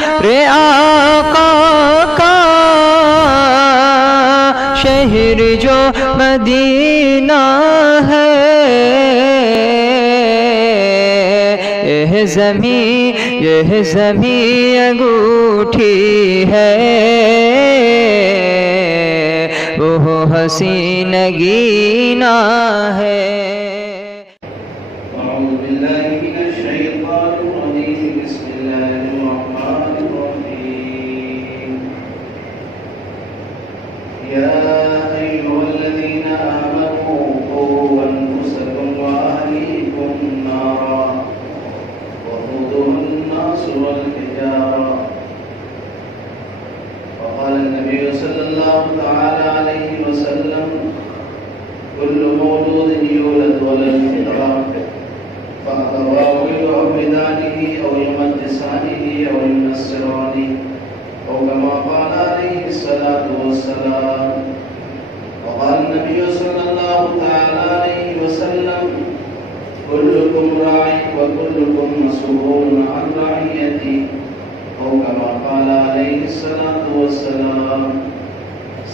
پیارے آقا کا شہر جو مدینہ ہے، یہ زمین انگوٹھی ہے، وہ حسین نگینہ ہے۔ اعوذ باللہ من الشیطان الرجیم، بسم اللہ الرحمن الرحیم۔ یا ایھا الذین آمنوا قوا انفسکم واہلیکم نارا وقودها الناس والحجارہ۔ وقال النبی صلی اللہ تعالی علیہ وسلم كل مولود يولد على الفطرة فأبواه يعبدانه أو يمجسانه أو ينصرانه أو كما قال عليه الصلاة والسلام۔ وقال النبي صلى الله تعالى عليه وسلم كلكم راع وكلكم مسؤول عن رعيته أو كما قال عليه الصلاة والسلام۔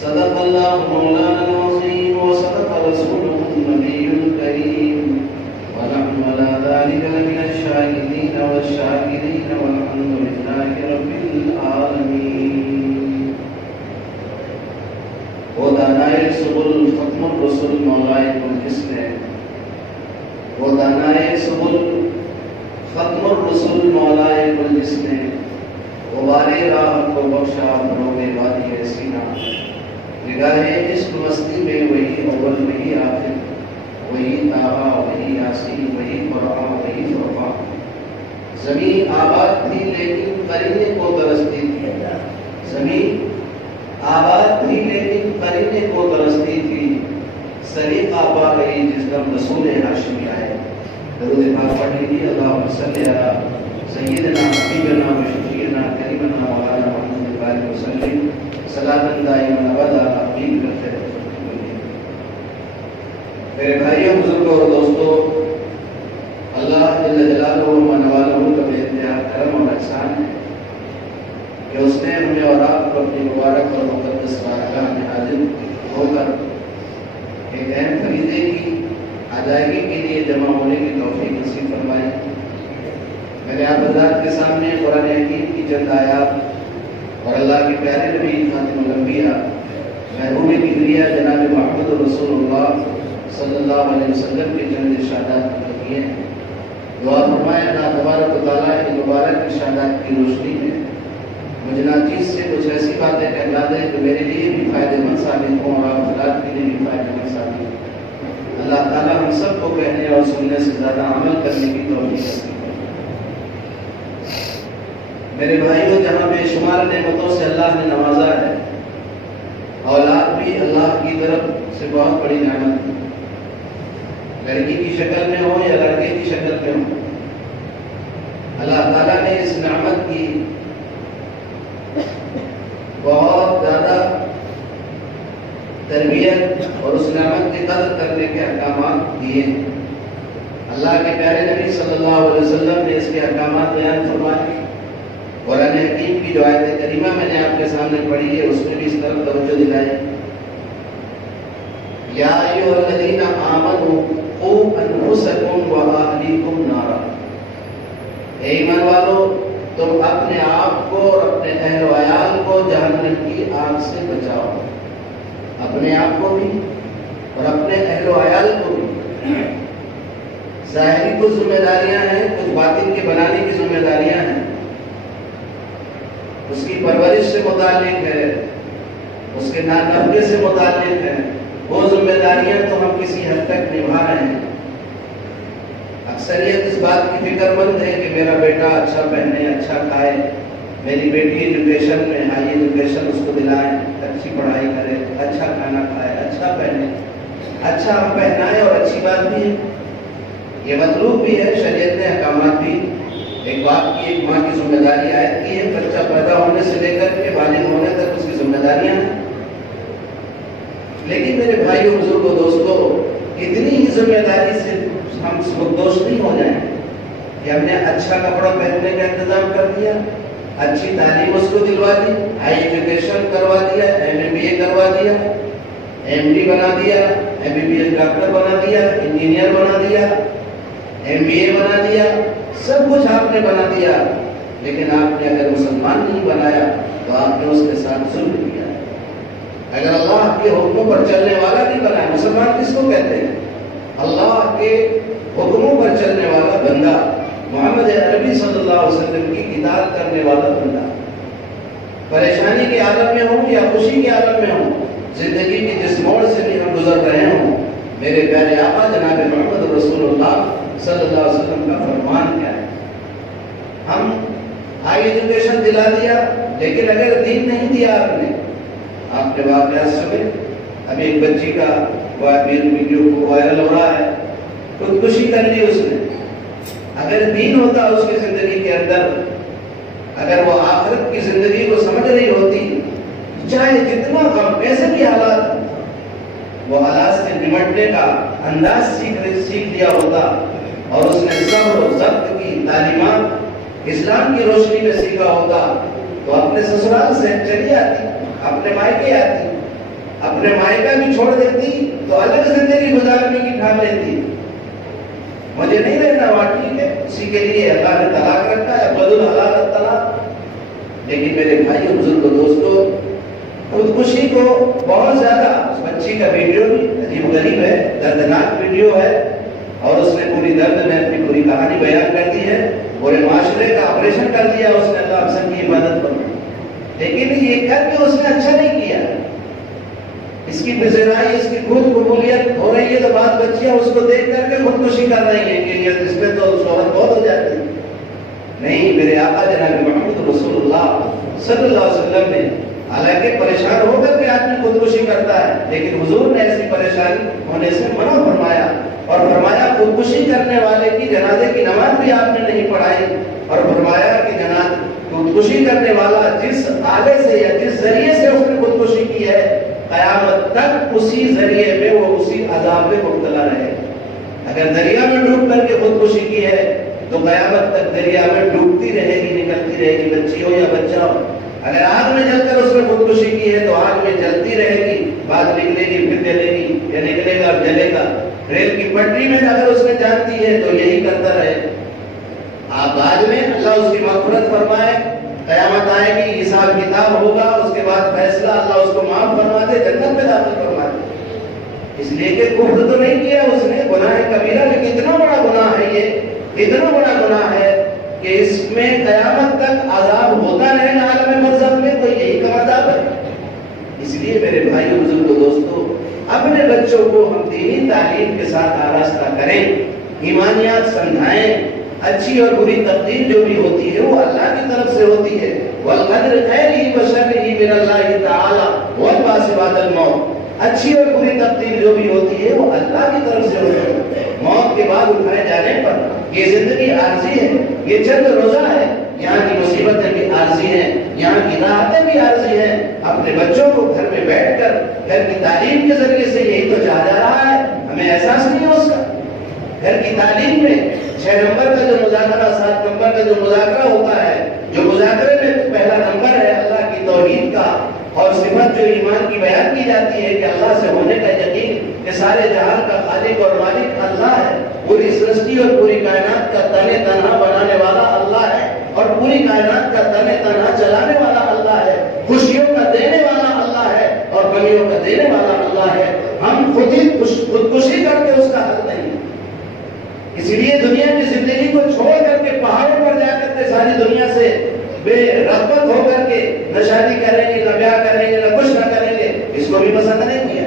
صدق الله مولانا العظيم وصدق رسوله النبي الكريم، ونحن على ذلك لمن الشاهدين والشاكرين والحمد لله رب العالمين۔ وہ دانائے سبل ختم الرسل مولائے مجلس نے، وہ دانائے سبل ختم الرسل مولائے مجلس نے، غبارِ راہ کو بخشا فروغ وادی سینہ۔ نگاہ عشق مستی میں وہی اول وہی آخر، وہی طٰہٰ وہی یاسین وہی قرآن وہی فرقان۔ زمین آباد تھی لیکن قرینے کو ترستی تھی، زمین آباد تھی لیکن قرینے کو ترستی تھی، سلیقہ پا گئی جس دم رسول ہاشمی آئے۔ درود پاک پڑھ لیجیے، اللہم صلی علی سیدنا حبیبنا و شفیعنا کریمنا مولانا محمد وآلہ وسلم صلاۃ دائمۃ ابدا آمین کرتے ہیں۔ میرے بھائیوں، بزرگوں اور دوستوں، اللہ جل جلالہ و نوالہ کا بے انتہا کرم اور احسان ہے کہ اس نے ہمیں اور آپ کو اپنی مبارک اور مقدس بارگاہ میں حاضر ہو کر ایک اہم فریضے کی ادائیگی کے لیے جمع ہونے کی توفیق نصیب فرمائی۔ میں نے آپ حضرات کے سامنے قرآن حکیم کی چند آیات اور اللہ کے پیارے نبی خاتم الانبیاء محبوب کبریا جناب محمد رسول اللہ صلی اللہ علیہ وسلم کے چند ارشادات نقل کیے ہیں۔ دعا فرمائے اللہ تبارک و تعالیٰ کی مبارک ارشادات کی روشنی میں مجھے ناچیز سے کچھ ایسی باتیں کہلا دیں جو میرے لیے بھی فائدہ مند ثابت ہوں اور آپ حضرات کے لیے بھی فائدہ مند ثابت ہوں۔ اللہ تعالیٰ ہم سب کو کہنے اور سننے سے زیادہ عمل کرنے کی توفیق نصیب فرمائے۔ میرے بھائیوں، جہاں بے شمار نعمتوں سے اللہ نے نوازا ہے، اولاد بھی اللہ کی طرف سے بہت بڑی نعمت ہے، لڑکی کی شکل میں ہو یا لڑکے کی شکل میں ہو۔ اللہ تعالیٰ نے اس نعمت کی بہت زیادہ تربیت اور اس نعمت کی قدر کرنے کے احکامات دیے ہیں۔ اللہ کے پیارے نبی صلی اللہ علیہ وسلم نے اس کے احکامات بیان فرمائے۔ قرآن حکیم کی جو آیت کریمہ میں نے آپ کے سامنے پڑھی ہے اس میں بھی اس طرف توجہ دلائی۔ یا ایھا الذین آمنوا قوا انفسکم واہلیکم نارا، اے ایمان والو تم اپنے آپ کو اور اپنے اہل و عیال کو جہنم کی آگ سے بچاؤ، اپنے آپ کو بھی اور اپنے اہل و عیال کو بھی۔ ظاہری کچھ ذمہ داریاں ہیں، کچھ باطن کے بنانے کی ذمہ داریاں ہیں، اس کی پرورش سے متعلق ہے، اس کے نافرمانی سے متعلق ہے، وہ ذمہ داریاں تو ہم کسی حد تک نبھا رہے ہیں۔ اکثریت اس بات کی فکر مند ہے کہ میرا بیٹا اچھا پہنے، اچھا کھائے، میری بیٹی ایجوکیشن میں ہائی ایجوکیشن اس کو دلائیں، اچھی پڑھائی کرے، اچھا کھانا کھائے، اچھا پہنے، اچھا ہم پہنائے، اور اچھی بات بھی ہے، یہ مطلوب بھی ہے، شریعت نے احکامات بھی ایک باپ کی ایک ماں کی ذمہ داری عائد کی ہے، بچہ پیدا ہونے سے لے کر کے بالغ ہونے تک اس کی ذمہ داریاں ہیں۔ لیکن میرے بھائیوں، بزرگوں، دوستوں، اتنی ہی ذمہ داری سے ہم سبکدوش نہیں ہو جائیں کہ ہم نے اچھا کپڑا پہننے کا انتظام کر دیا، اچھی تعلیم اس کو دلوا دی، ہائی ایجوکیشن کروا دیا، MBA کروا دیا، MD بنا دیا، MBBS ڈاکٹر بنا دیا، انجینئر بنا دیا، MBA بنا دیا، سب کچھ آپ نے بنا دیا، لیکن آپ نے اگر مسلمان نہیں بنایا تو آپ نے اس کے ساتھ ظلم کیا۔ اگر اللہ کے حکموں پر چلنے والا نہیں بنایا، مسلمان کس کو کہتے ہیں؟ اللہ کے حکموں پر چلنے والا بندہ، محمد عربی صلی اللہ علیہ وسلم کی اطاعت کرنے والا بندہ، پریشانی کے عالم میں ہوں یا خوشی کے عالم میں ہوں، زندگی کی جس موڑ سے بھی ہم گزر رہے ہوں، میرے پیارے آقا جناب محمد رسول اللہ صلی اللہ علیہ وسلم کا فرمان کیا ہے؟ ہم ہائی ایجوکیشن دلا دیا، لیکن اگر دین نہیں دیا آپ نے واقعات سنے، ابھی ایک بچی کا ویڈیو وائرل ہو رہا ہے، خودکشی کر لی اس نے۔ اگر دین ہوتا اس کی زندگی کے اندر، اگر وہ آخرت کی زندگی کو سمجھ رہی ہوتی، چاہے جتنا کم پیسے کی حالات، وہ حالات سے نمٹنے کا انداز سیکھ لیا ہوتا، اور اس نے صبر و ضبط کی تعلیمات اسلام کی روشنی میں سیکھا ہوتا، تو اپنے سسرال سے چلی آتی، اپنے مائکے آتی، اپنے مائکہ بھی چھوڑ دیتی تو الگ زندگی گزارنے کی ٹھان لیتی۔ مجھے نہیں رہنا وہاں، ٹھیک ہے، اسی کے لیے اللہ نے طلاق رکھا ہے، بدل حلال طلاق۔ لیکن میرے بھائی اور بزرگ دوستو، خودکشی کو بہت زیادہ، اس بچی کا ویڈیو بھی عجیب غریب ہے، دردناک ویڈیو ہے، اور اس نے پوری درد میں اپنی پوری کہانی بیان کر دی ہے، پورے معاشرے کا آپریشن کر دیا اس نے اللہ حسن کی عبادت پر، لیکن یہ کر کے اس نے اچھا نہیں کیا۔ اس کی پذیرائی، اس کی خود قبولیت ہو رہی ہے تو بات بچیاں اس کو دیکھ کر کے خودکشی کر رہی ہیں کہ اس میں تو شہرت بہت ہو جاتی ہے۔ نہیں، میرے آقا جناب محمد رسول اللہ صلی اللہ علیہ وسلم نے، حالانکہ پریشان ہو کر کے آدمی خودکشی کرتا ہے، لیکن حضور نے ایسی پریشانی ہونے سے منع فرمایا، اور فرمایا خودکشی کرنے والے کی جنازے کی نماز بھی آپ نے نہیں پڑھائی، اور فرمایا کہ جناب خودکشی کرنے والا جس آلے سے یا جس ذریعے سے اس نے خودکشی کی ہے، قیامت تک اسی ذریعے میں وہ اسی عذاب میں مبتلا رہے۔ اگر دریا میں ڈوب کر کے خودکشی کی ہے تو قیامت تک دریا میں ڈوبتی رہے گی، نکلتی رہے گی، بچی ہو یا بچہ ہو۔ اگر آگ میں جل کر اس نے خودکشی کی ہے تو آگ میں جلتی رہے گی، بعد نکلے گی، پھر جلے گی، یا نکلے گا اور جلے گا۔ ریل کی پٹری میں اگر اس نے جانتی ہے تو یہی کرتا رہے۔ آپ بعد میں اللہ اس کی مغفرت فرمائے، قیامت آئے گی، حساب کتاب ہوگا، اس کے بعد فیصلہ، اللہ اس کو معاف فرما دے، جنت میں داخل فرما دے۔ اس لیے کہ کفر تو نہیں کیا اس نے، گناہ کبیرہ، لیکن اتنا بڑا گناہ ہے یہ، اتنا بڑا گناہ ہے کہ اس میں قیامت تک عذاب ہوتا رہے گا عالم برزخ میں، تو یہی کا عذاب ہے۔ اس لیے میرے بھائی اور بزرگوں دوستو، اپنے بچوں کو ہم دینی تعلیم کے ساتھ آراستہ کریں، ایمانیات سمجھائیں، اچھی اور بری تقدیر جو بھی ہوتی ہے وہ اللہ کی طرف سے ہوتی ہے، والقدر خیرہ وشرہ من اللہ تعالی والبعث بعد الموت۔ اچھی اور بری تقدیر جو بھی ہوتی ہے وہ اللہ کی طرف سے ہوتی ہے۔ موت کے بعد اٹھائے جانے پر یہ زندگی عارضی ہے، یہ چند روزہ ہے، یہاں کی مصیبتیں بھی عارضی ہیں، یہاں کی راحتیں بھی عارضی ہیں۔ اپنے بچوں کو گھر میں بیٹھ کر گھر کی تعلیم کے ذریعے سے یہی تو چاہا جا رہا ہے، ہمیں احساس نہیں ہے اس کا۔ گھر کی تعلیم میں 6 نمبر کا جو مذاکرہ، 7 نمبر کا جو مذاکرہ ہوتا ہے، جو مذاکرے میں پہلا نمبر ہے اللہ کی توحید کا، اور صفت جو ایمان کی بیان کی جاتی ہے کہ اللہ سے ہونے کا یقین کہ سارے جہان کا خالق اور مالک اللہ ہے، پوری سرشتی اور پوری کائنات کا تن تنہا بنانے والا اللہ ہے، اور پوری کائنات کا تن تنہا چلانے والا اللہ ہے، خوشیوں کا دینے والا اللہ ہے اور غمیوں کا دینے والا اللہ ہے۔ ہم خودکشی کر کے اس کا حل نہیں۔ اسی لیے دنیا کی زندگی کو چھوڑ کر کے پہاڑوں پر جا کر کے ساری دنیا سے بے رغبت ہو کر کے نہ شادی کریں گے، نہ بیاہ کریں گے، نہ کچھ نہ کریں گے، اس کو بھی پسند نہیں کیا۔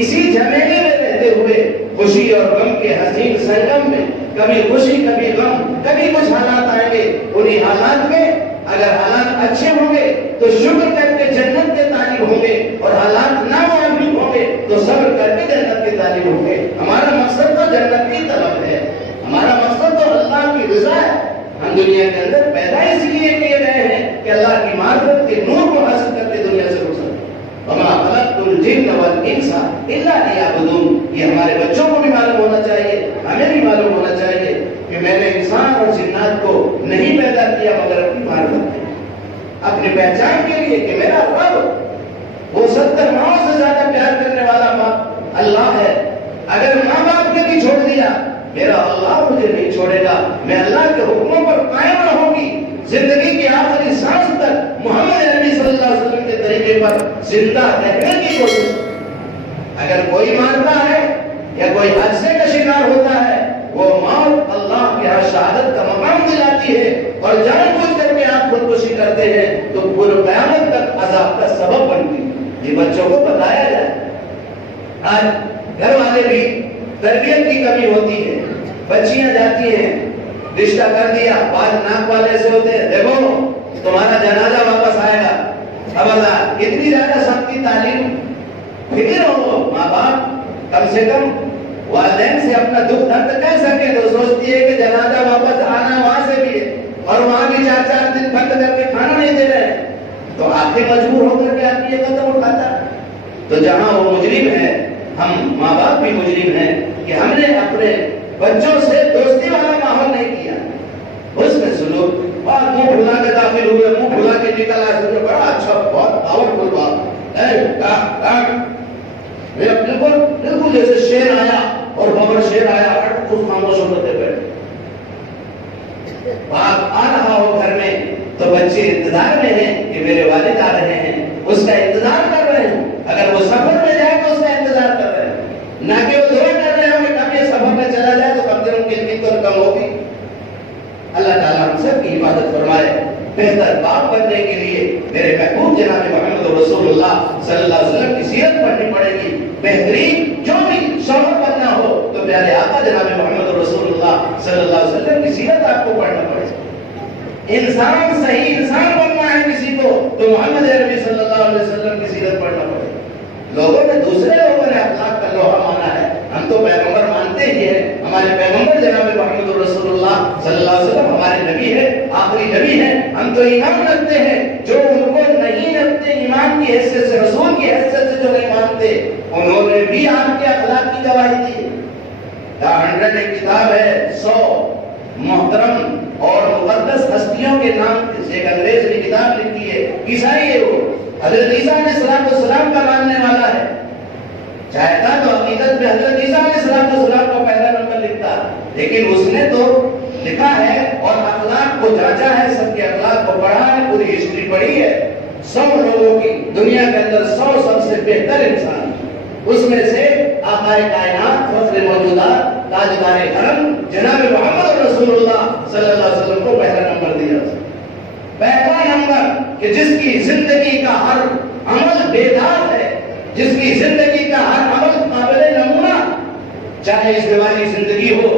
اسی جھمیلے میں رہتے ہوئے خوشی اور غم کے حسین سنگم میں کبھی خوشی کبھی غم، کبھی کچھ حالات آئیں گے، انہی حالات میں اگر حالات اچھے ہوں گے تو شکر کر کے جنت کے طالب ہوں گے، اور حالات نامعلوم ہوں گے تو صبر کر کے جنت کے طالب ہوں گے۔ ہمارا مقصد تو جنت کی طلب ہے، ہمارا مقصد تو اللہ کی رضا ہے۔ ہم دنیا کے اندر پیدا اس لیے کیے گئے ہیں کہ اللہ کی معرفت کے نور کو حاصل کر کے دنیا سے گزریں۔ وما خلقت الجن والانس الا لیعبدون۔ یہ ہمارے بچوں کو بھی معلوم ہونا چاہیے، ہمیں بھی معلوم ہونا چاہیے کہ میں نے انسان اور جنات کو نہیں پیدا کیا مگر اپنی معرفت میں۔ اپنی پہچان کے لیے کہ میرا رب وہ 70 ماؤں سے زیادہ پیار کرنے والا ماں اللہ ہے. اگر ماں باپ نے بھی چھوڑ دیا میرا اللہ مجھے نہیں چھوڑے گا. میں اللہ کے حکموں پر قائم رہوں گی. زندگی کی آخری سانس تک محمد عربی صلی اللہ علیہ وسلم کے طریقے پر زندہ رہنے کی کوشش. اگر کوئی مانتا ہے یا کوئی حادثے کا شکار ہوتا ہے وہ موت اللہ کے یہاں شہادت کا مقام دلاتی ہے اور جان بوجھ کر کے آپ خودکشی کرتے ہیں تو پورے قیامت تک عذاب کا سبب بنتی ہے. یہ بچوں کو بتایا جائے. آج گھر والے بھی تربیت کی کمی ہوتی ہے. بچیاں جاتی ہیں رشتہ کر دیا بعد ناک والے سے ہوتے ہیں دیکھو تمہارا جنازہ واپس آئے گا. اب اللہ اتنی زیادہ سختی تعلیم فکر ہو ماں باپ کم سے کم والدین سے اپنا دکھ درد کہہ سکے تو سوچتی ہے کہ جنازہ واپس آنا وہاں سے بھی ہے اور وہاں بھی 4 دن بند کر کے کھانا نہیں دے رہے ہیں تو آخر مجبور ہو کر کے آدمی یہ قدم اٹھاتا. تو جہاں وہ مجرم ہے ہم ماں باپ بھی مجرم ہیں کہ ہم نے اپنے بچوں سے دوستی والا ماحول نہیں کیا. اس میں سلوک بات منہ بھلا کے داخل ہوئے منہ بھلا کے نکل آئے بڑا اچھا بہت پاورفل بات بالکل جیسے شیر آیا اور بابر شیر آیا خود خاموش ہوتے بیٹھے. بات آ رہا ہو گھر میں تو بچے انتظار میں ہیں کہ میرے والد آ رہے ہیں اس کا انتظار کر رہے ہیں. اگر وہ سفر میں جائے تو اس کا انتظار کر رہے ہیں نہ کہ وہ دعا کر رہے ہیں کہ کب یہ سفر میں چلا جائے تو کم سے کم کتنی تو کم ہوگی. اللہ تعالیٰ ہم سب کی حفاظت فرمائے. بہتر باپ بننے کے لیے میرے محبوب جناب محمد رسول اللہ صلی اللہ علیہ وسلم کی سیرت پڑھنی پڑے گی. بہترین جو بھی شوہر بننا ہو تو پیارے آقا جناب محمد رسول اللہ صلی اللہ علیہ وسلم کی سیرت آپ کو پڑھنا پڑے گی. انسان صحیح انسان بننا ہے کسی کو تو محمد عربی صلی اللہ علیہ وسلم کی سیرت پڑھنا پڑے گی. لوگوں نے دوسرے لوگوں نے اخلاق کا لوہا مانا ہے. ہم تو پیغمبر مانتے ہی ہیں. ہمارے پیغمبر جناب محمد رسول اللہ صلی اللہ علیہ وسلم ہمارے نبی ہے آخری نبی ہے. ہم تو ایمان رکھتے ہیں جو ان کو نہیں رکھتے ایمان کی حیثیت سے رسول کی حیثیت سے جو نہیں مانتے انہوں نے بھی آپ کے اخلاق کی گواہی دی. دا 100 ایک کتاب ہے 100 محترم اور مقدس ہستیوں کے نام سے ایک انگریز نے کتاب لکھی ہے. عیسائی ہے وہ حضرت عیسیٰ علیہ السلام کا ماننے والا ہے. چاہتا تو عقیدت میں حضرت عیسیٰ علیہ السلام کا پہلا نمبر لکھتا لیکن اس نے تو لکھا ہے اور اخلاق کو جانچا ہے. سب کے اخلاق کو پڑھا ہے پوری ہسٹری پڑھی ہے. 100 لوگوں کی دنیا کے اندر 100 سب سے بہتر انسان اس میں سے آقا کائنات فخر موجودات تاجدار حرم جناب محمد رسول اللہ صلی اللہ علیہ وسلم کو پہلا نمبر دیا. پہلا نمبر کہ جس کی زندگی کا ہر عمل بیدار ہے جس کی زندگی کا ہر عمل قابل نمونہ چاہے ازدواجی زندگی ہو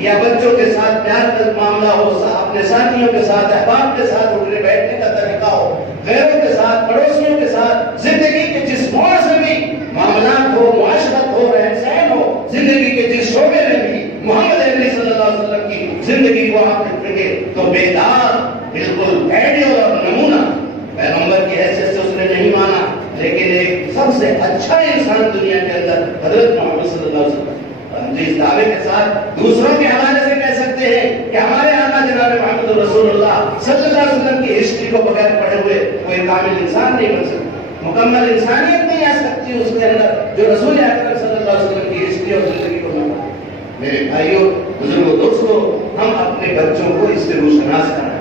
یا بچوں کے ساتھ پیار کا معاملہ ہو اپنے ساتھیوں کے ساتھ احباب کے ساتھ اٹھنے بیٹھنے کا طریقہ ہو غیروں کے ساتھ پڑوسیوں کے ساتھ زندگی کے جس موڑ سے بھی معاملات ہو معاشرت ہو رہن سہن ہو زندگی کے جس شعبے میں بھی محمد عربی صلی اللہ علیہ وسلم کی زندگی کو آپ دیکھیں گے تو بیدار بالکل آئیڈیل اور نمونہ. پیغمبر کی حیثیت سے اس نے نہیں مانا لیکن ایک سب سے اچھا انسان دنیا کے اندر حضرت محمد صلی اللہ علیہ وسلم. اس دعوے کے ساتھ دوسروں کے حوالے سے کہہ سکتے ہیں کہ ہمارے آقا جناب محمد رسول اللہ صلی اللہ علیہ وسلم کی ہسٹری کو بغیر پڑھے ہوئے کوئی کامل انسان نہیں بن سکتا. مکمل انسانیت نہیں آ سکتی اس کے اندر جو رسول اکرم صلی اللہ علیہ وسلم کی ہسٹری اور زندگی کو نہ پڑھے. میرے بھائیوں بزرگوں دوستوں ہم اپنے بچوں کو اس سے روشناس کرائیں.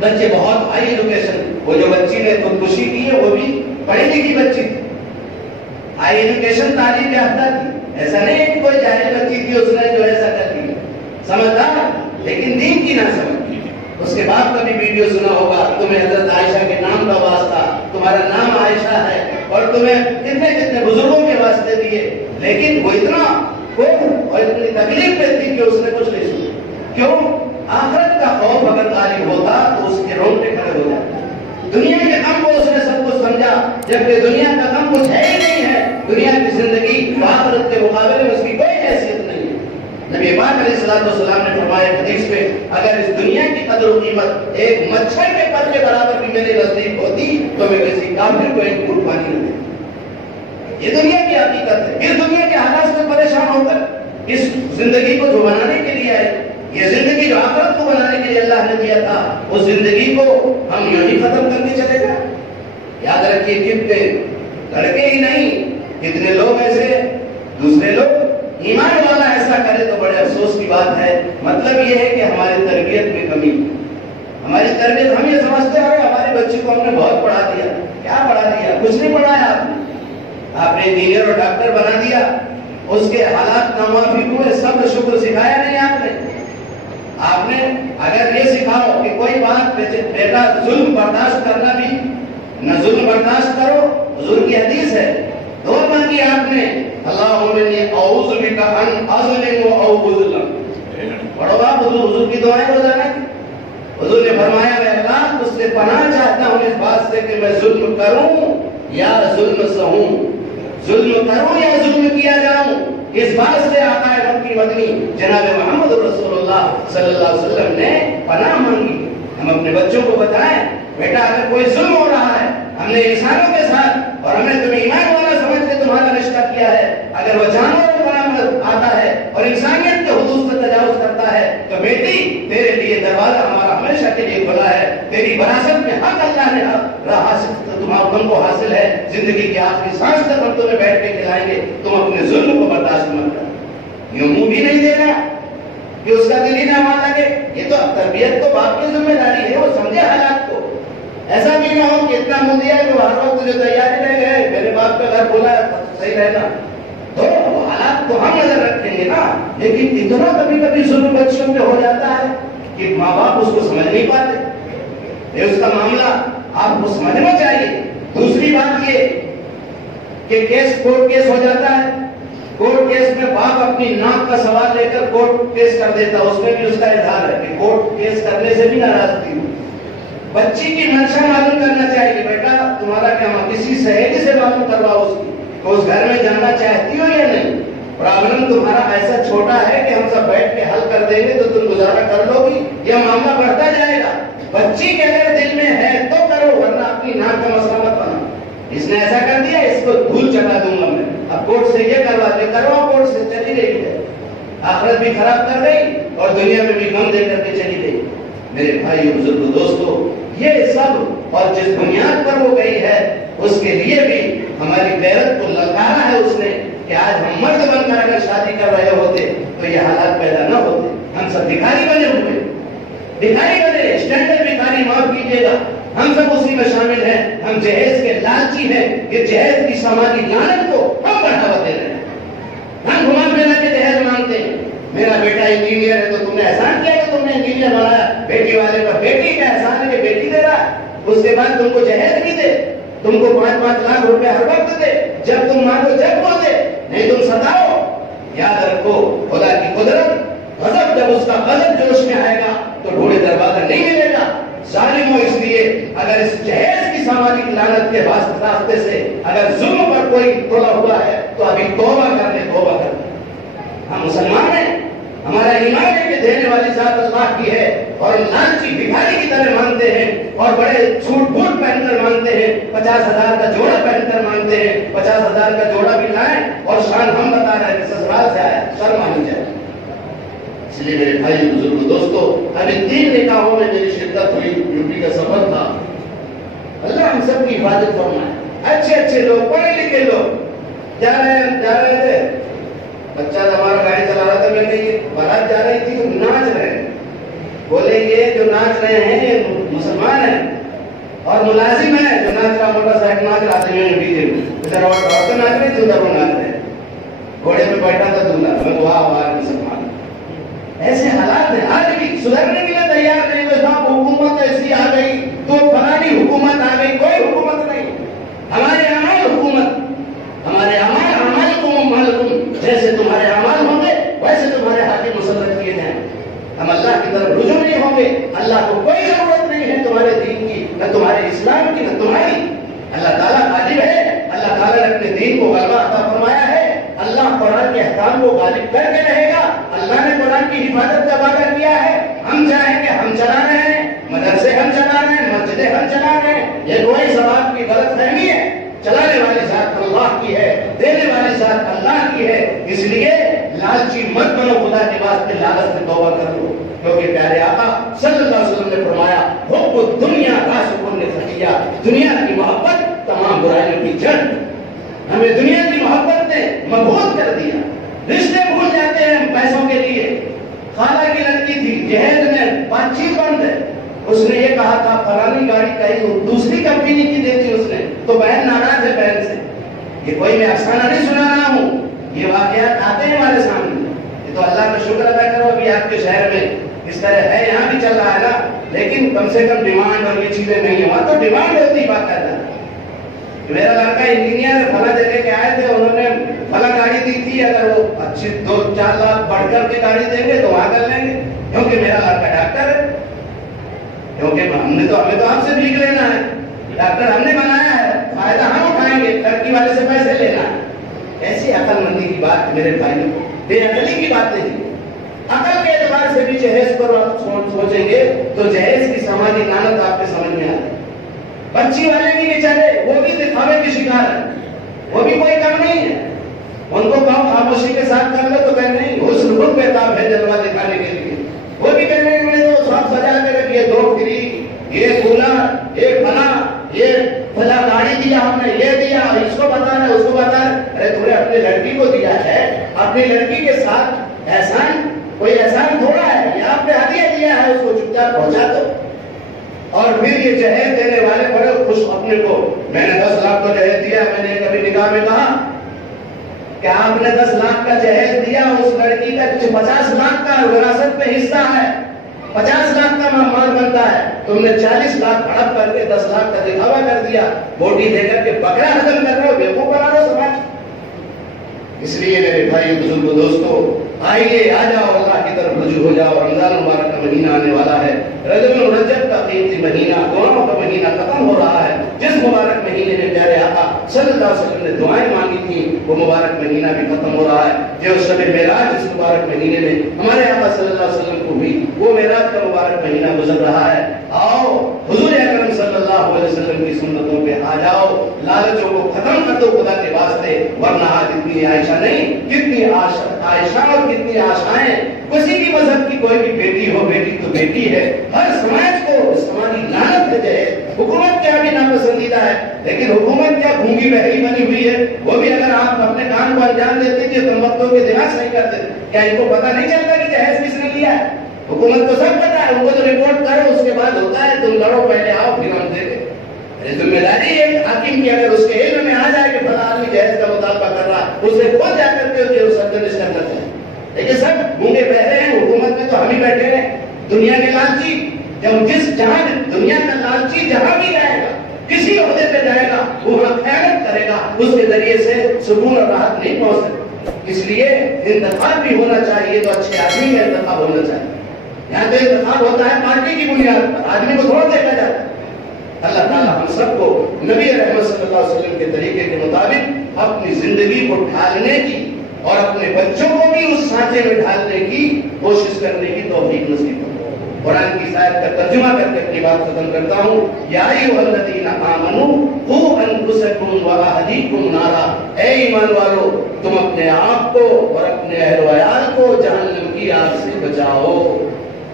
بچے بہت ہائی ایجوکیشن وہ جو بچی نے خودکشی کی ہے وہ بھی پڑھی لکھی بچی تھی. ہائی ایجوکیشن تعلیم یافتہ تھی. ایسا نہیں کہ کوئی جاہل بچی تھی اس نے جو ایسا کر دیا. سمجھدار لیکن دین کی نہ سمجھ. اس کے بعد کبھی ویڈیو سنا ہوگا تمہیں حضرت عائشہ کے نام کا واسطہ تمہارا نام عائشہ ہے اور تمہیں کتنے بزرگوں کے واسطے دیے لیکن وہ اتنا اور اتنی تکلیف میں تھی کہ اس نے کچھ نہیں سنا. کیوں؟ آخرت کا خوف اگر غالب ہوتا تو اس کے رونگٹے کھڑے ہو جاتے. دنیا کے غم کو اس نے سب کچھ سمجھا جبکہ دنیا کا غم کچھ ہے ہی نہیں ہے. دنیا کی زندگی آخرت کے مقابلے میں اس کی کوئی حیثیت نہیں ہے. نبی پاک علیہ السلام نے فرمایا حدیث میں اگر اس دنیا کی قدر و قیمت ایک مچھر کے پر کے برابر بھی میرے نزدیک ہوتی تو میں کسی کافر کو ایک گھوٹ پانی نہ دیتا. یہ دنیا کی حقیقت ہے. اس دنیا کے حالات سے پریشان ہو کر اس زندگی کو جو بنانے کے لیے آئے یہ زندگی جو آخرت کو بنانے کے لیے اللہ نے دیا تھا، اس زندگی کو ہم یوں ختم کر کے چلے گا؟ یاد رکھیے کتنے لڑکے ہی نہیں، کتنے لوگ ایسے، دوسرے لوگ ایمان والا ایسا کرے تو بڑے افسوس کی بات ہے۔ مطلب یہ ہے کہ ہماری تربیت میں کمی، ہماری تربیت، ہم یہ سمجھتے ہیں ہمارے بچے کو ہم نے بہت پڑھا دیا۔ کیا پڑھا دیا؟ کچھ نہیں پڑھایا آپ نے انجینئر اور ڈاکٹر بنا دیا، اس کے حالات ناموافق ہوئے، صبر شکر سکھایا نہیں آپ نے اگر یہ سکھاؤ کہ کوئی بات بیٹا ظلم برداشت کرنا بھی نہ، ظلم برداشت کرو، حضور کی حدیث ہے، دعا مانگی آپ نے، اللہم انی اعوذ بک ان اظلم او اظلم، پڑھو آپ حضور کی دعائیں روزانہ کی۔ حضور نے فرمایا میں اللہ تجھ سے پناہ چاہتا ہوں اس بات سے کہ میں ظلم کروں یا ظلم سہوں، ظلم کروں یا ظلم کیا جاؤں، اس بات سے آقا مکی مدنی جناب محمد رسول اللہ صلی اللہ علیہ وسلم نے پناہ مانگی۔ ہم اپنے بچوں کو بتائیں بیٹا اگر کوئی ظلم ہو رہا ہے، ہم نے انسانوں کے ساتھ اور ہم نے تمہیں ایمان والا سمجھ کے تمہارا رشتہ کیا ہے، اگر وہ جانوروں کو آتا ہے اور انسانیت کے حدود سے تجاوز کرتا ہے تو بیٹی تیرے لیے دروازہ ہمارا ہمیشہ کے لیے کھلا ہے، تیری وراثت میں حق اللہ نے تم کو حاصل ہے، زندگی کی آخری سانس تک ہم تمہیں بیٹھ کے کھلائیں گے، تم اپنے ظلم کو برداشت مت کرو۔ یوں منہ بھی نہیں دینا کہ اس کا دل ہی نہ مان لگے، یہ تو تربیت تو باپ کی ذمہ داری ہے، وہ سمجھے حالات کو۔ ایسا بھی نہ ہو کہ اتنا منہ دیا ہے کہ ہر وقت جو تیاری رہ گئے، میرے باپ کا گھر کھولا ہے صحیح رہنا، تو حالات کو ہم نظر رکھیں گے نا، لیکن اتنا کبھی کبھی ظلم بچوں پہ ہو جاتا ہے کہ ماں باپ اس کو سمجھ نہیں پاتے۔ یہ اس کا معاملہ آپ کو سمجھنا چاہیے۔ دوسری بات یہ کہ کیس کورٹ کیس ہو جاتا ہے، کورٹ کیس میں باپ اپنی ناک کا سوال لے کر کورٹ کیس کر دیتا، اس میں بھی اس کا اظہار ہے کہ کورٹ کیس کرنے سے بھی ناراضگی ہو۔ بچی کی منشا معلوم کرنا چاہیے، بیٹا تمہارا کیا، کسی سہیلی سے معلوم کرواؤ اس کی کہ اس گھر میں جانا چاہتی ہو یا نہیں، پرابلم تمہارا ایسا چھوٹا ہے کہ ہم سب بیٹھ کے حل کر دیں گے تو تم گزارا کر لو گی، یہ معاملہ بڑھتا جائے گا۔ بچی کے اگر دل میں ہے تو کرو، ورنہ اپنی ناک کا مسئلہ مت بنا، اس نے ایسا کر دیا اس کو دھول چٹا دوں گا میں، اب کورٹ سے یہ کروا دے، کرواؤ کورٹ سے، چلی گئی ہے، آخرت بھی خراب کر گئی اور دنیا میں بھی غم دے کر کے چلی گئی۔ میرے بھائی بزرگوں دوستو، یہ سب اور جس بنیاد پر وہ گئی ہے اس کے لیے بھی ہماری غیرت کو للکارا ہے اس نے کہ آج ہم مرد بن کر اگر شادی کر رہے ہوتے تو یہ حالات پیدا نہ ہوتے، ہم سب بھکاری بنے ہوئے، بھکاری بنے، اسٹینڈرڈ بھکاری، معاف کیجیے گا، ہم سب اسی میں شامل ہیں، ہم جہیز کے لالچی ہیں، یہ جہیز کی سماجی لعنت کو ہم بڑھاوا دے رہے ہیں، ہم گھما پھرا کے جہیز مانگتے ہیں۔ میرا بیٹا انجینئر ہے تو تم نے احسان کیا کہ تم نے انجینئر بنایا، بیٹی والے پر بیٹی کا احسان ہے کہ بیٹی دے رہا ہے، اس کے بعد تم کو جہیز بھی دے، تم کو 5-5 لاکھ روپے ہر وقت دے، جب تم مانگو جب وہ دے، نہیں تم ستاؤ۔ یاد رکھو خدا کی قدرت، غضب جب اس کا غضب جوش میں آئے گا تو ڈھونڈے دروازہ نہیں ملے گا۔ ظالموں اس لیے اگر اس جہیز کی سماجی لعنت کے راستے سے اگر ظلم پر کوئی تلا ہوا ہے تو ابھی توبہ کر لے، توبہ کر لے۔ ہم مسلمان ہیں، ہمارا ایمان ہے کہ دینے والی ذات اللہ کی ہے، اور لالچی بھکاری کی طرح مانتے ہیں اور بڑے چھوٹ بوٹ پہن کر مانتے ہیں، 50,000 کا جوڑا پہن کر مانتے ہیں، 50,000 کا جوڑا بھی لائیں اور شان ہم بتا رہے ہیں کہ سسرال سے آیا، شرم آنی چاہیے۔ اس لیے میرے بھائی بزرگ دوستو، ابھی 3 نکاحوں میں میری شرکت ہوئی، یوپی کا سفر تھا، اللہ ہم سب کی حفاظت فرمائے، اچھے لوگ، پڑھے لکھے لوگ جا رہے تھے، بچہ ہمارا گاڑی چلا رہا تھا، میں نے یہ بارات جا رہی تھی تو ناچ رہے ہیں، بولے یہ جو ناچ رہے ہیں یہ مسلمان ہیں اور ملازم ہیں، جو ناچ رہا موٹر سائیکل ناچ رہا تھا، میں نے ڈی جے میں ادھر عورتیں ناچ رہی تھی، ادھر وہ ناچ رہے، گھوڑے پہ بیٹھا تھا دلہا، میں واہ مسلمان۔ ایسے حالات میں آج بھی سدھرنے کے لیے تیار نہیں، تو صاحب حکومت ایسی آ گئی تو فلانی حکومت آ گئی، کوئی حکومت نہیں، ہمارے اعمال حکومت، ہمارے اعمال جیسے تمہارے اعمال ہوں گے ویسے تمہارے حاکم مسلط کیے جائیں، ہم اللہ کی طرف رجوع نہیں ہوں گے، اللہ کو کوئی ضرورت نہیں ہے تمہارے دین کی، نہ تمہارے اسلام کی، نہ تمہاری، اللہ تعالیٰ غالب ہے، اللہ تعالیٰ نے اپنے دین کو غلبہ عطا فرمایا ہے، اللہ قرآن کے احکام کو غالب کر کے رہے گا، اللہ نے قرآن کی حفاظت کا وعدہ کیا ہے، ہم چاہیں گے ہم چلا رہے ہیں، مدرسے ہم چلا رہے ہیں، مسجدیں ہم چلا رہے ہیں، یہ کوئی ثواب کی غلط فہمی ہے، چلانے والی ذات اللہ کی ہے، دینے والی ذات اللہ کی ہے، اس لیے لالچی مت بنو، خدا کے واسطے لالچ سے توبہ کر لو۔ کیونکہ پیارے آقا صلی اللہ علیہ وسلم نے فرمایا حب الدنیا راس کل خطیہ، دنیا کی محبت تمام برائیوں کی جڑ۔ ہمیں دنیا کی محبت نے مبہوت کر دیا، رشتے بھول جاتے ہیں ہم پیسوں کے لیے۔ خالہ کی لڑکی تھی، جہیز میں 5-6 بند ہے، اس نے یہ کہا تھا فلانی گاڑی کہیں دوسری کمپنی کی دے دی اس نے، تو بہن ناراض ہے بہن سے۔ یہ کوئی میں افسانہ نہیں سنا رہا ہوں، یہ واقعات آتے ہیں ہمارے سامنے۔ یہ تو اللہ کا شکر ادا کرو ابھی آپ کے شہر میں اس طرح ہے، یہاں بھی چل رہا ہے نا، لیکن کم سے کم ڈیمانڈ اور یہ چیزیں نہیں ہیں، وہاں تو ڈیمانڈ ہوتی باقاعدہ۔ میرا لڑکا انجینئر فلاں جگہ کے آئے تھے، انہوں نے فلاں گاڑی دی تھی، اگر وہ اچھی 2-4 لاکھ بڑھ کر کے گاڑی دیں گے تو وہاں کر لیں گے، کیونکہ میرا لڑکا ڈاکٹر ہے، کیونکہ ہمیں تو آپ سے بھیگ لینا ہے، ڈاکٹر ہم نے بنایا ہے، فائدہ ہم اٹھائیں گے، لڑکی والے سے پیسے لینا ہے۔ ایسی عقل مندی کی بات میرے بھائیوں، بے عقلی کی بات نہیں۔ عقل کے اعتبار سے بھی جہیز پر آپ سوچیں گے تو جہیز کی سماجی لعنت آپ کے سمجھ میں آ جائے۔ بچی والے بھی بیچارے وہ بھی دکھاوے کے شکار ہیں، وہ بھی کوئی کم نہیں ہے، ان کو کہو خاموشی کے ساتھ کر لو تو کہیں نہیں حسن خود بہتاب ہے جلوہ دکھانے کے لیے، وہ بھی کہنے میں تو سب سجا کے رکھیے، 2 فریج، یہ کولر، یہ فلاں، یہ فلاں گاڑی دیا ہم نے، یہ دیا، اس کو بتانا اس کو بتانا۔ ارے تم نے اپنی لڑکی کو دیا ہے، اپنی لڑکی کے ساتھ احسان کوئی احسان تھوڑا ہے، یہ آپ نے ہدیہ دیا ہے، اس کو چپ چاپ پہنچا دو۔ اور پھر یہ جہیز دینے والے بڑے خوش اپنے کو، میں نے 10 لاکھ کا جہیز دیا، میں نے کبھی نکاح میں کہا کہ آپ نے 10 لاکھ کا جہیز دیا، اس لڑکی کا 50 لاکھ کا وراثت میں حصہ ہے، 50 لاکھ کا مال بنتا ہے، تم نے 40 لاکھ ہڑپ کر کے 10 لاکھ کا دکھاوا کر دیا، بوٹی دے کر کے بکرا ہضم کر رہے ہو، بیوقوف بنا رہے ہو سماج۔ اس لیے میرے بھائی بزرگ دوستو، آئیے آ جاؤ اللہ کی طرف رجوع ہو جاؤ، رمضان مبارک کا مہینہ آنے والا ہے، رجب و رجب کا قیمتی مہینہ، دونوں کا مہینہ ختم ہو رہا ہے۔ جس مبارک مہینے میں پیارے آقا صلی اللہ علیہ وسلم نے دعائیں مانگی تھی وہ مبارک مہینہ بھی ختم ہو رہا ہے۔ جو شب معراج اس مبارک مہینے میں ہمارے آقا صلی اللہ علیہ وسلم کو بھی وہ معراج کا مبارک مہینہ گزر رہا ہے۔ آؤ حضور اکرم صلی اللہ علیہ وسلم کی سنتوں پہ آ جاؤ، لالچوں کو ختم کر دو خدا کے واسطے، ورنہ آج اتنی عائشہ نہیں، کتنی عائشہ اور کتنی آشائیں، کسی بھی مذہب کی کوئی بھی بیٹی ہو، بیٹی تو بیٹی ہے، ہر سماج کو سماجی لعنت ہے۔ حکومت کیا بھی ناپسندیدہ ہے، لیکن حکومت کیا گونگی بہری بنی ہوئی ہے، وہ بھی اگر آپ اپنے کام کو انجام دیتے کہ تم وقتوں کے دماغ صحیح کرتے، کیا ان کو پتہ نہیں چلتا کہ جہیز کس نے لیا ہے؟ حکومت کو سب پتا ہے، ان کو تو رپورٹ کرو اس کے بعد ہوتا ہے، تم لڑو پہلے آؤ پھر ہم دے دیں۔ ذمہ داری ہے حاکم کی، اگر اس کے علم میں آ جائے کہ فلاں آدمی جہیز کا مطالبہ کر رہا، اسے خود جا کر کے سرزنش کرنا چاہیے۔ لیکن سب گونگے بہرے ہیں، حکومت میں تو ہم ہی بیٹھے ہیں، دنیا کے لالچی، جب جہاں دنیا کا لالچی جہاں بھی جائے گا، کسی عہدے پہ جائے گا، وہ خیانت کرے گا، اس کے ذریعے سے سکون اور راحت نہیں پہنچ سکتا۔ اس لیے انتخاب بھی ہونا چاہیے، تو اچھے آدمی کا انتخاب ہونا چاہیے۔ یہاں تو انتخاب ہوتا ہے پارٹی کی بنیاد پر، آدمی کو تھوڑا دیکھا جاتا ہے۔ اللہ تعالیٰ ہم سب کو نبی رحمت صلی اللہ علیہ وسلم کے طریقے کے مطابق اپنی زندگی کو ڈھالنے کی اور اپنے بچوں کو بھی اس سانچے میں ڈھالنے کی کوشش کرنے کی توفیق نصیب کرے۔ قرآن کی آیت کا ترجمہ کر کے اپنی بات ختم کرتا ہوں۔ یا ایھا الذین آمنوا قوا انفسکم واہلیکم نارا، اے ایمان والو تم اپنے آپ کو اور اپنے اہل و عیال کو جہنم کی آگ سے بچاؤ۔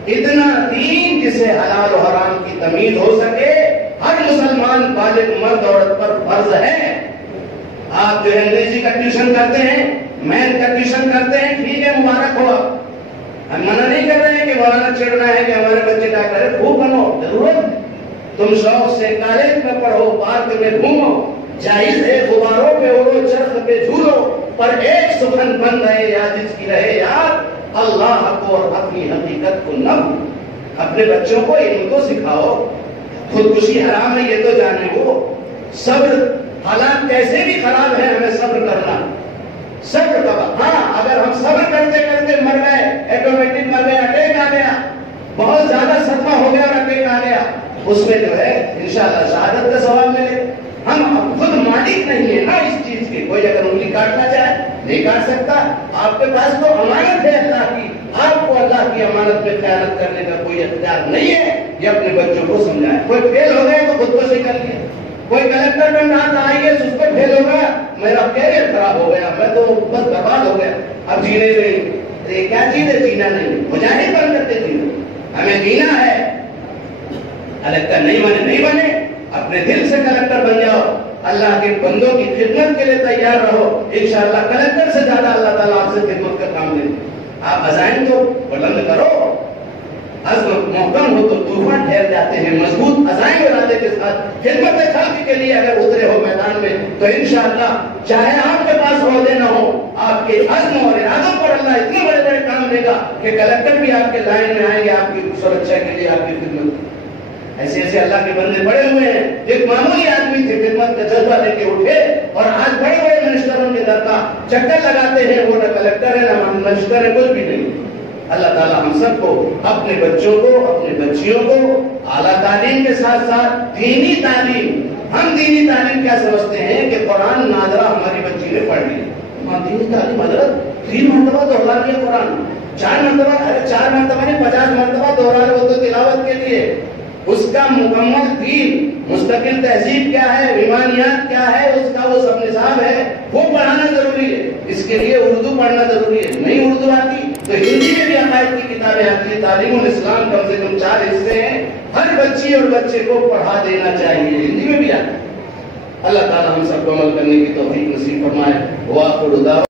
اتنا دین جسے حلال و حرام کی تمیز ہو سکے ہر مسلمان بالغ مرد عورت پر فرض ہے۔ آپ جو انگریزی کا ٹیوشن کرتے ہیں، میتھ کا ٹیوشن کرتے ہیں، ٹھیک ہے، مبارک ہو، ہم منع نہیں کر رہے ہیں کہ مولانا چھیڑنا ہے کہ ہمارے بچے ڈاکٹر ہے، خوب بنو، ضرورت، تم شوق سے کالج میں پڑھو، پارک میں گھومو، جائز ہے، غباروں پہ اڑو، چرخ پہ جھولو، پر ایک سخن بند رہے یا جس کی رہے یاد، اللہ کو اور اپنی حقیقت کو نہ بھولو۔ اپنے بچوں کو علم کو سکھاؤ، خودکشی حرام ہے یہ تو جانے وہ، صبر، حالات کیسے بھی خراب ہیں ہمیں صبر کرنا، صبر کا، ہاں اگر ہم صبر کرتے کرتے مر گئے، ایٹومیٹک مر گیا، اٹیک آ گیا، بہت زیادہ صدمہ ہو گیا اور اٹیک آ گیا، اس میں جو ہے انشاءاللہ شہادت کا ثواب ملے۔ ہم خود مالک نہیں ہیں نا اس چیز کے، کوئی اگر انگلی کاٹنا چاہے نہیں کاٹ سکتا، آپ کے پاس تو امانت ہے اللہ کی، آپ کو اللہ کی امانت میں خیانت کرنے کا کوئی اختیار نہیں ہے، یہ اپنے بچوں کو سمجھائیں۔ کوئی فیل ہو گئے تو خودکشی کر لیا، کوئی کلکٹر میں نہ آئیے اس پہ فیل ہو گیا، میرا کیریئر خراب ہو گیا، میں تو بس برباد ہو گیا، اب جینے نہیں، یہ کیا چیز ہے؟ جینا نہیں، مجاہد بن کر کے جینا، ہمیں جینا ہے۔ کلکٹر نہیں بنے، اپنے دل سے کلکٹر بن جاؤ، اللہ کے بندوں کی خدمت کے لیے تیار رہو، انشاءاللہ کلکٹر سے زیادہ اللہ تعالیٰ آپ سے خدمت کا کام لیں۔ آپ عزائم تو بلند کرو، عزم محکم ہو تو طوفان ٹھہر جاتے ہیں، مضبوط عزائم ارادے کے ساتھ خدمت خلق کے لیے اگر اترے ہو میدان میں تو انشاءاللہ چاہے آپ کے پاس عہدے نہ ہو، آپ کے عزم اور ارادوں پر اللہ اتنے بڑے بڑے کام دے گا کہ کلکٹر بھی آپ کے لائن میں آئیں گے آپ کی سرکشا کے لیے، آپ کی خدمت۔ ایسے ایسے اللہ کے بندے بڑے ہوئے ہیں، ایک معمولی آدمی تھے، خدمت کا جذبہ لے کے اٹھے اور آج بڑے بڑے منسٹروں کے در کا چکر لگاتے ہیں، وہ نہ کلکٹر ہے نہ منسٹر ہے، کچھ بھی نہیں۔ اللہ تعالیٰ ہم سب کو، اپنے بچوں کو، اپنے بچیوں کو اعلیٰ تعلیم کے ساتھ ساتھ دینی تعلیم، ہم دینی تعلیم کیا سمجھتے ہیں کہ قرآن نادرہ ہماری بچی نے پڑھ لی، دینی تعلیم حضرت 3 مرتبہ دوہرا لیا قرآن، 4 مرتبہ نہیں 50 مرتبہ دوہرا لیا، وہ تو تلاوت کے لیے۔ اس کا مکمل دین، مستقل تہذیب کیا ہے، ایمانیات کیا ہے، اس کا وہ سب نصاب ہے، وہ پڑھانا ضروری ہے۔ اس کے لیے اردو پڑھنا ضروری ہے، نہیں اردو آتی تو ہندی میں بھی عقائد کی کتابیں آتی ہیں، تعلیم الاسلام کم سے کم 4 حصے ہیں، ہر بچی اور بچے کو پڑھا دینا چاہیے، ہندی میں بھی آتی ہے۔ اللہ تعالیٰ ہم سب کو عمل کرنے کی توفیق نصیب فرمائے۔ وآخر دعوانا